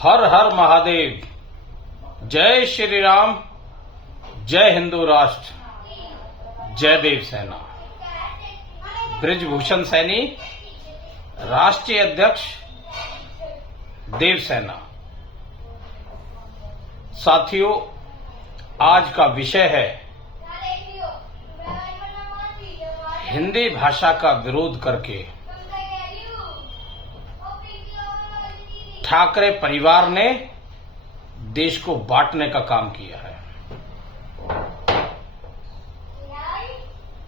हर हर महादेव। जय श्री राम। जय हिंदू राष्ट्र। जय देव सेना। ब्रिजभूषण सैनी, राष्ट्रीय अध्यक्ष देव सेना। साथियों, आज का विषय है हिंदी भाषा का विरोध करके ठाकरे परिवार ने देश को बांटने का काम किया है।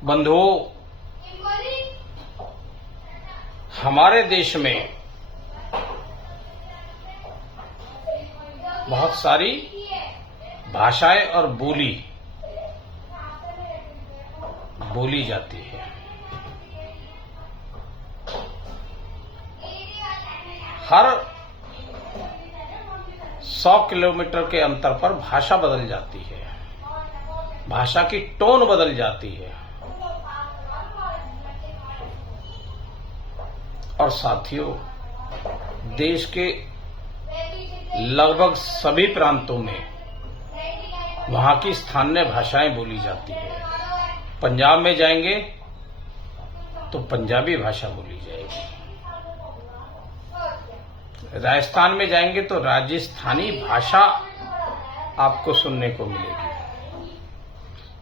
बंधुओं, हमारे देश में बहुत सारी भाषाएं और बोली जाती है। हर 100 किलोमीटर के अंतर पर भाषा बदल जाती है, भाषा की टोन बदल जाती है। और साथियों, देश के लगभग सभी प्रांतों में वहां की स्थानीय भाषाएं बोली जाती है। पंजाब में जाएंगे तो पंजाबी भाषा बोली जाएगी, राजस्थान में जाएंगे तो राजस्थानी भाषा आपको सुनने को मिलेगी,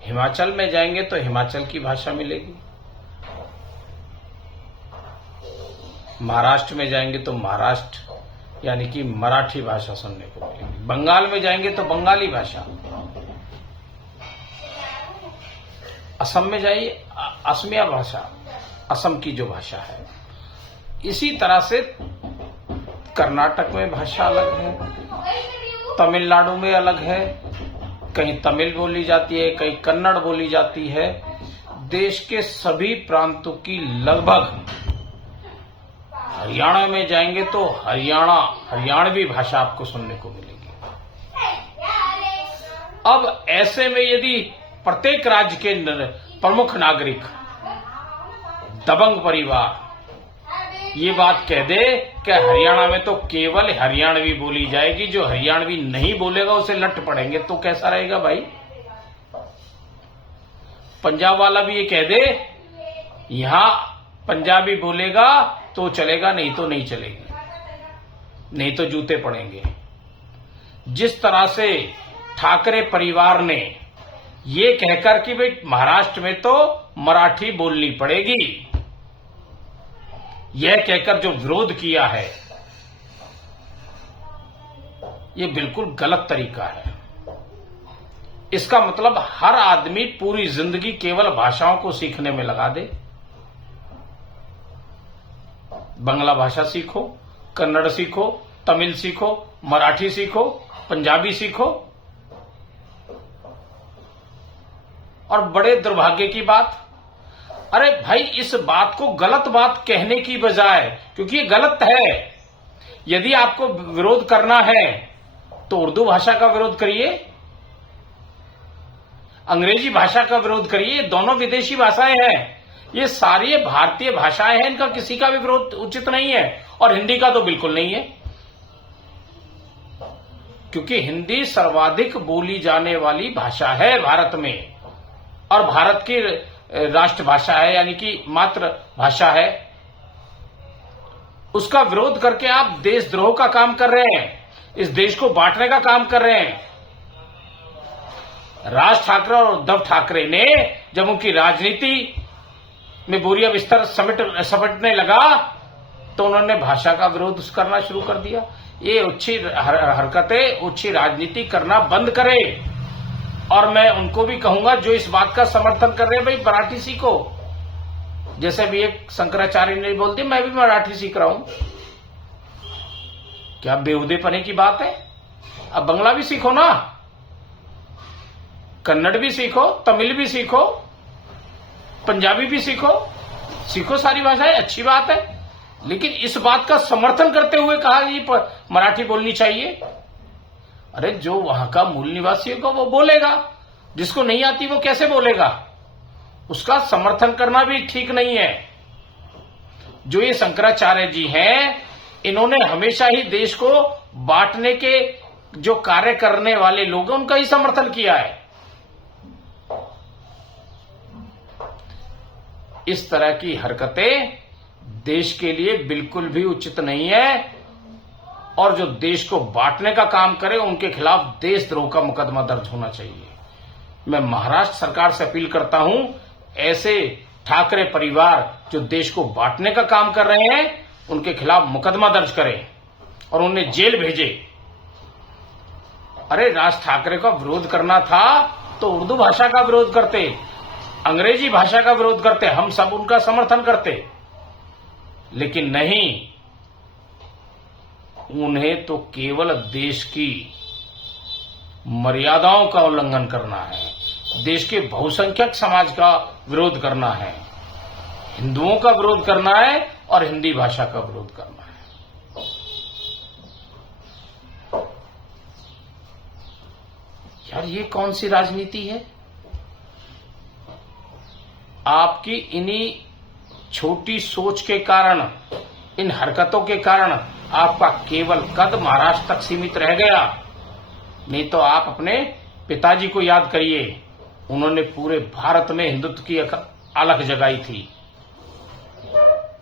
हिमाचल में जाएंगे तो हिमाचल की भाषा मिलेगी, महाराष्ट्र में जाएंगे तो महाराष्ट्र यानी कि मराठी भाषा सुनने को मिलेगी, बंगाल में जाएंगे तो बंगाली भाषा, असम में जाइए असमिया भाषा, असम की जो भाषा है। इसी तरह से कर्नाटक में भाषा अलग है, तमिलनाडु में अलग है, कहीं तमिल बोली जाती है, कहीं कन्नड़ बोली जाती है। देश के सभी प्रांतों की लगभग, हरियाणा में जाएंगे तो हरियाणवी भाषा आपको सुनने को मिलेगी। अब ऐसे में यदि प्रत्येक राज्य के प्रमुख नागरिक, दबंग परिवार ये बात कह दे कि हरियाणा में तो केवल हरियाणवी बोली जाएगी, जो हरियाणवी नहीं बोलेगा उसे लट पड़ेंगे, तो कैसा रहेगा भाई? पंजाब वाला भी ये कह दे यहां पंजाबी बोलेगा तो चलेगा, नहीं तो नहीं चलेगी, नहीं तो जूते पड़ेंगे। जिस तरह से ठाकरे परिवार ने ये कहकर कि भाई महाराष्ट्र में तो मराठी बोलनी पड़ेगी, यह कहकर जो विरोध किया है, ये बिल्कुल गलत तरीका है। इसका मतलब हर आदमी पूरी जिंदगी केवल भाषाओं को सीखने में लगा दे। बांग्ला भाषा सीखो, कन्नड़ सीखो, तमिल सीखो, मराठी सीखो, पंजाबी सीखो। और बड़े दुर्भाग्य की बात, अरे भाई, इस बात को गलत बात कहने की बजाय, क्योंकि ये गलत है, यदि आपको विरोध करना है तो उर्दू भाषा का विरोध करिए, अंग्रेजी भाषा का विरोध करिए। दोनों विदेशी भाषाएं हैं, ये सारी भारतीय भाषाएं हैं, इनका किसी का भी विरोध उचित नहीं है। और हिंदी का तो बिल्कुल नहीं है, क्योंकि हिंदी सर्वाधिक बोली जाने वाली भाषा है भारत में, और भारत की राष्ट्रभाषा है, यानी कि मातृ भाषा है। उसका विरोध करके आप देशद्रोह का काम कर रहे हैं, इस देश को बांटने का काम कर रहे हैं। राज ठाकरे और उद्धव ठाकरे ने जब उनकी राजनीति में बोरिया बिस्तर समेटने लगा तो उन्होंने भाषा का विरोध करना शुरू कर दिया। ये उच्छी हरकतें, उच्छी राजनीति करना बंद करे। और मैं उनको भी कहूंगा जो इस बात का समर्थन कर रहे हैं, भाई मराठी सीखो। जैसे भी एक शंकराचार्य ने बोल दिया मैं भी मराठी सीख रहा हूं, क्या बेहुदेपने की बात है? अब बंगला भी सीखो ना, कन्नड़ भी सीखो, तमिल भी सीखो, पंजाबी भी सीखो सारी भाषाएं, अच्छी बात है। लेकिन इस बात का समर्थन करते हुए कहा ये मराठी बोलनी चाहिए। अरे जो वहां का मूल निवासी होगा वो बोलेगा, जिसको नहीं आती वो कैसे बोलेगा? उसका समर्थन करना भी ठीक नहीं है। जो ये शंकराचार्य जी हैं, इन्होंने हमेशा ही देश को बांटने के जो कार्य करने वाले लोग हैं उनका ही समर्थन किया है। इस तरह की हरकतें देश के लिए बिल्कुल भी उचित नहीं है, और जो देश को बांटने का काम करे उनके खिलाफ देशद्रोह का मुकदमा दर्ज होना चाहिए। मैं महाराष्ट्र सरकार से अपील करता हूं, ऐसे ठाकरे परिवार जो देश को बांटने का काम कर रहे हैं उनके खिलाफ मुकदमा दर्ज करें और उन्हें जेल भेजे। अरे राज ठाकरे का विरोध करना था तो उर्दू भाषा का विरोध करते, अंग्रेजी भाषा का विरोध करते, हम सब उनका समर्थन करते, लेकिन नहीं, उन्हें तो केवल देश की मर्यादाओं का उल्लंघन करना है, देश के बहुसंख्यक समाज का विरोध करना है, हिंदुओं का विरोध करना है और हिंदी भाषा का विरोध करना है। यार ये कौन सी राजनीति है? आपकी इन्हीं छोटी सोच के कारण, इन हरकतों के कारण आपका केवल कद महाराष्ट्र तक सीमित रह गया। नहीं तो आप अपने पिताजी को याद करिए, उन्होंने पूरे भारत में हिंदुत्व की अलख जगाई थी,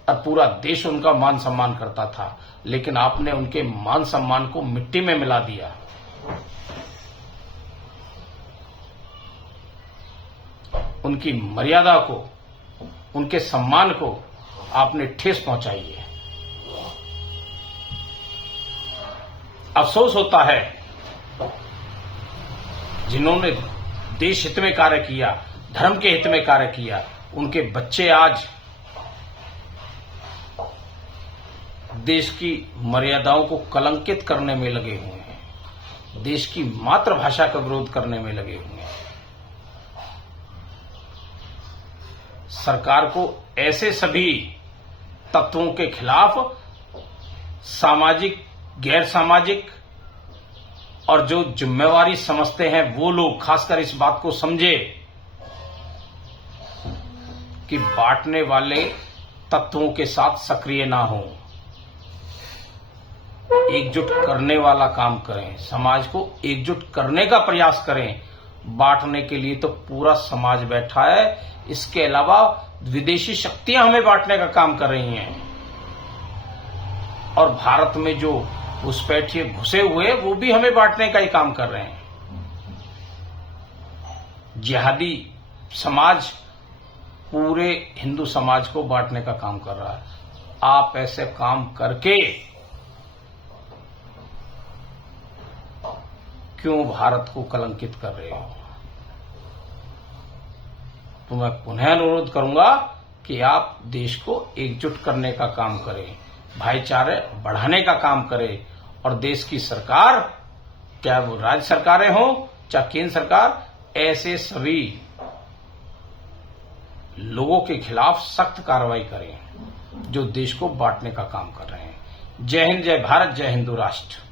तब पूरा देश उनका मान सम्मान करता था, लेकिन आपने उनके मान सम्मान को मिट्टी में मिला दिया। उनकी मर्यादा को, उनके सम्मान को आपने ठेस पहुंचाई है। अफसोस होता है जिन्होंने देश हित में कार्य किया, धर्म के हित में कार्य किया, उनके बच्चे आज देश की मर्यादाओं को कलंकित करने में लगे हुए हैं, देश की मातृभाषा का विरोध करने में लगे हुए हैं। सरकार को ऐसे सभी तत्वों के खिलाफ सामाजिक, गैर सामाजिक और जो जिम्मेवारी समझते हैं वो लोग खासकर इस बात को समझे कि बांटने वाले तत्वों के साथ सक्रिय ना हो, एकजुट करने वाला काम करें, समाज को एकजुट करने का प्रयास करें। बांटने के लिए तो पूरा समाज बैठा है, इसके अलावा विदेशी शक्तियां हमें बांटने का काम कर रही हैं, और भारत में जो घुसपैठिए घुसे हुए वो भी हमें बांटने का ही काम कर रहे हैं। जिहादी समाज पूरे हिंदू समाज को बांटने का काम कर रहा है। आप ऐसे काम करके क्यों भारत को कलंकित कर रहे हो? तो मैं पुनः अनुरोध करूंगा कि आप देश को एकजुट करने का काम करें, भाईचारे बढ़ाने का काम करें, और देश की सरकार, चाहे वो राज्य सरकारें हों चाहे केंद्र सरकार, ऐसे सभी लोगों के खिलाफ सख्त कार्रवाई करें जो देश को बांटने का काम कर रहे हैं। जय हिंद, जय भारत, जय हिंदू राष्ट्र।